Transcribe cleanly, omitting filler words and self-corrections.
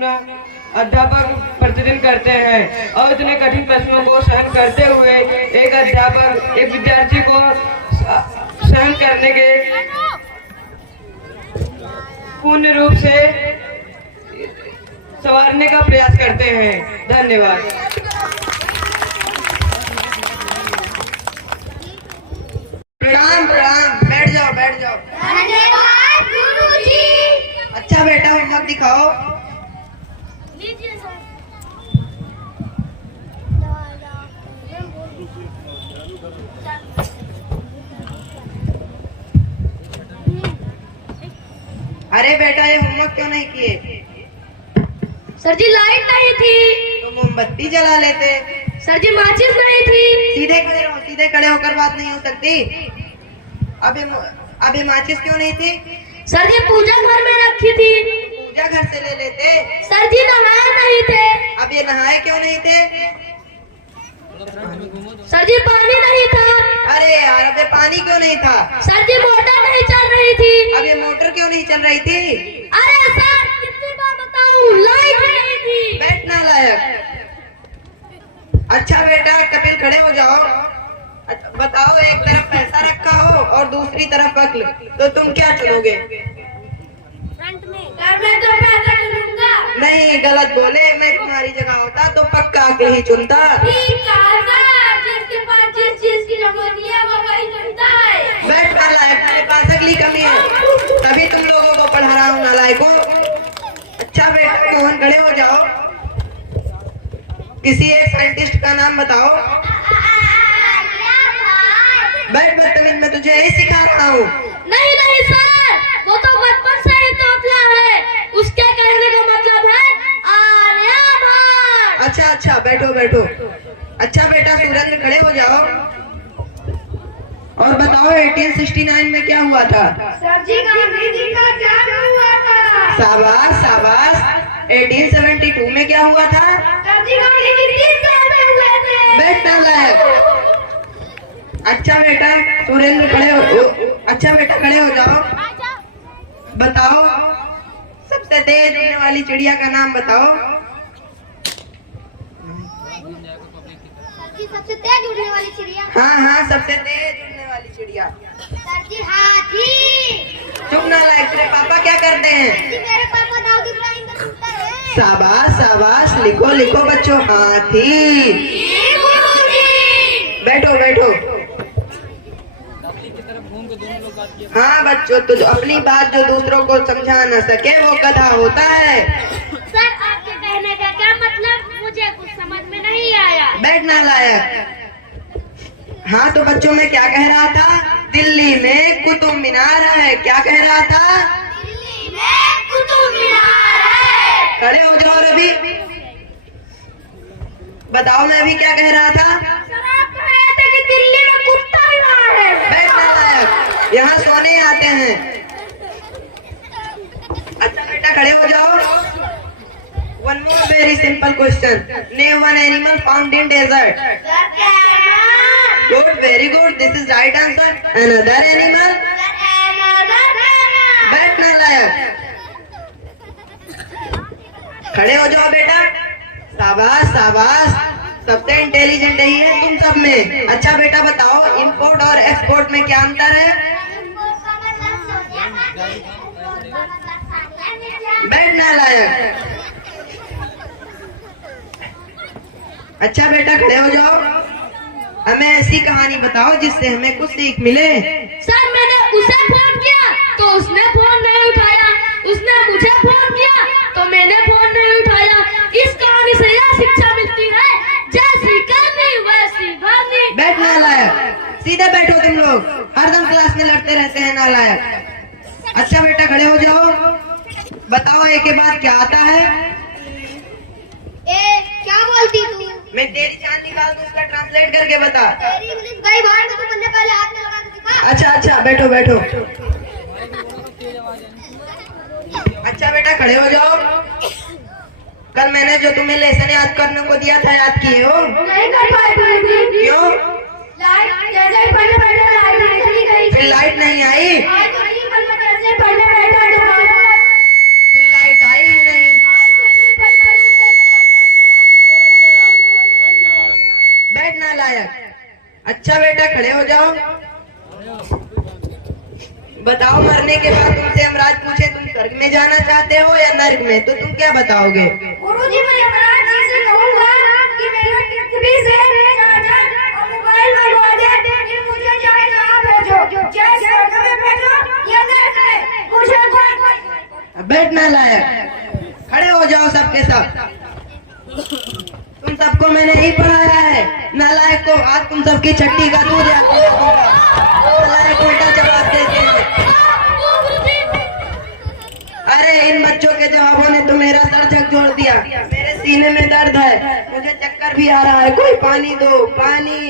पूर्ण अध्यापक प्रतिदिन करते हैं और इतने कठिन प्रश्नों को सहन करते हुए एक अध्यापक एक विद्यार्थी को सहन करने के पूर्ण रूप से संवारने का प्रयास करते हैं। धन्यवाद। प्रणाम प्रणाम, बैठ जाओ बैठ जाओ। धन्यवाद गुरुजी। अच्छा बेटा होमवर्क दिखाओ। लीजिए सर। अरे बेटा ये होमवर्क क्यों नहीं किए? सर जी लाइट नहीं थी। तो मोमबत्ती जला लेते। सर जी माचिस नहीं थी। सीधे खड़े रहो, सीधे खड़े होकर बात नहीं हो सकती। अबे माचिस क्यों नहीं थी? सर जी पूजा घर में रखी थी। पूजा घर से ले लेते। सर जी नहाए नहीं थे। अब ये नहाए क्यों नहीं थे? सर जी पानी नहीं था। अरे यार अबे पानी क्यों नहीं था? सर जी मोटर नहीं चल रही थी। अब ये मोटर क्यों नहीं चल रही थी? अरे सर कितनी बार बताऊं, लाइट नहीं थी। बैठना लायक। अच्छा बेटा कपिल खड़े हो जाओ। बताओ एक तरफ पैसा रखा हो और दूसरी तरफ अक्ल, तो तुम क्या चुनोगे? फ्रंट में। सर मैं तो पैसा चुनूंगा। नहीं गलत बोले, मैं तुम्हारी जगह होता तो पक्का अक्ल ही चुनता। ठीक है सर, जिसके पास जिस चीज की जरूरत है वो वही चुनता है। बैठ नालायक, मेरे पास अगली कमी है तभी तुम लोगों को पढ़ा रहा हूँ नालायकों। अच्छा बेटा मोहन खड़े हो जाओ। किसी एक साइंटिस्ट का नाम बताओ। बैठ बदतमीज, मैं तुझे यही सिखा रहा हूँ। नहीं नहीं सर, वो तो बचपन से ही तोतला है। उसके कहने का मतलब है आर्यभट्ट। अच्छा अच्छा बैठो बैठो। अच्छा बेटा सूरज खड़े हो जाओ और बताओ 1869 में क्या हुआ था? सर जी गांधी जी का जन्म हुआ था। शाबाश शाबाश। 1872 में क्या हुआ था? सर जी गांधी जी 3 साल में हुए थे। बैठ नालायक। अच्छा बेटा सुरेंद्र खड़े हो। अच्छा बेटा खड़े हो जाओ। बताओ सबसे तेज उड़ने वाली चिड़िया का नाम बताओ। सर जी सबसे तेज उड़ने वाली चिड़िया। हाँ सबसे तेज उड़ने वाली चिड़िया। सर जी हाथी। चुप नालायक, तेरे पापा क्या करते हैं? जी मेरे पापा दाऊद इब्राहिम का पुत्र है। शाबाश शाबाश, लिखो लिखो बच्चों, हाथी। बैठो बैठो। हाँ बच्चों, तो जो अपनी बात जो दूसरों को समझा न सके वो गधा होता है। सर आपके कहने का क्या मतलब, मुझे कुछ समझ में नहीं आया। बैठ नालायक। हाँ तो बच्चों मैं क्या कह रहा था? दिल्ली में कुतुब मीनार है। क्या कह रहा था? दिल्ली में कुतुब मीनार है। खड़े हो जाओ अभी। बताओ मैं अभी क्या कह रहा था? सर आप कह रहे थे कि दिल्ली में कुत्ता मीनार है। बैठ नालायक, यहाँ सोने आते हैं। अच्छा बेटा खड़े हो जाओ। One more very simple question. Name one animal found in desert. Sir camel. Good, very good. This is right answer. Another animal. बैठ नालायक। खड़े हो जाओ बेटा। शाबाश शाबाश, सबसे इंटेलिजेंट यही है तुम सब में। अच्छा बेटा बताओ इंपोर्ट और एक्सपोर्ट में क्या अंतर है? बैठ नालायक। अच्छा बेटा खड़े हो जाओ। हमें ऐसी कहानी बताओ जिससे हमें कुछ सीख मिले। सर मैंने उसे फोन किया तो उसने फोन नहीं उठाया, उसने मुझे फोन किया तो मैंने फोन नहीं उठाया। इस कहानी से यह शिक्षा मिलती है, जैसी करनी वैसी भरनी। बैठ नालायक, सीधे बैठो तुम लोग, हरदम क्लास में लड़ते रहते हैं नालायक। अच्छा बेटा खड़े हो जाओ। बताओ एक के बाद क्या आता है? क्या बोलती तू? मैं तेरी जान निकाल दूं, उसका ट्रांसलेट करके बता। तेरी इंग्लिश गई बाहर में, तो मुझे पहले हाथ में लगा के दिखा। अच्छा अच्छा बैठो बैठो। अच्छा बेटा खड़े हो जाओ। कल मैंने जो तुम्हें लेसन याद करने को दिया था याद किए हो? नहीं कर पाई थी। क्यों? लाइट जैसे ही पढ़ने बैठा लाइट चली गई। फिर लाइट नहीं आई? आज तो नहीं, कल मैं जैसे ही पढ़ने बैठा तो फिर लाइट आई ही नहीं। बेटा खड़े हो जाओ। बताओ, मरने के बाद तुमसे यमराज पूछे तुम स्वर्ग में जाना चाहते हो या नर्क में, तो तुम क्या बताओगे? गुरुजी, मैं यमराज जी से कहूंगा कि मेरा पृथ्वी से चार्जर और मोबाइल मंगवा दे, कि मुझे चाहे जहाँ भेजो, चाहे स्वर्ग में भेजो या नर्क में, मुझे कोई बैठना लायक, खड़े हो जाओ सबके सब। तुम सबको मैंने ही पढ़ाया है, नालायक को आज तुम सबकी छट्टी का दूध नालायक उल्टा जवाब देते हैं। अरे इन बच्चों के जवाबों ने तो मेरा सर झकझोर दिया, मेरे सीने में दर्द है, मुझे चक्कर भी आ रहा है, कोई पानी दो, पानी।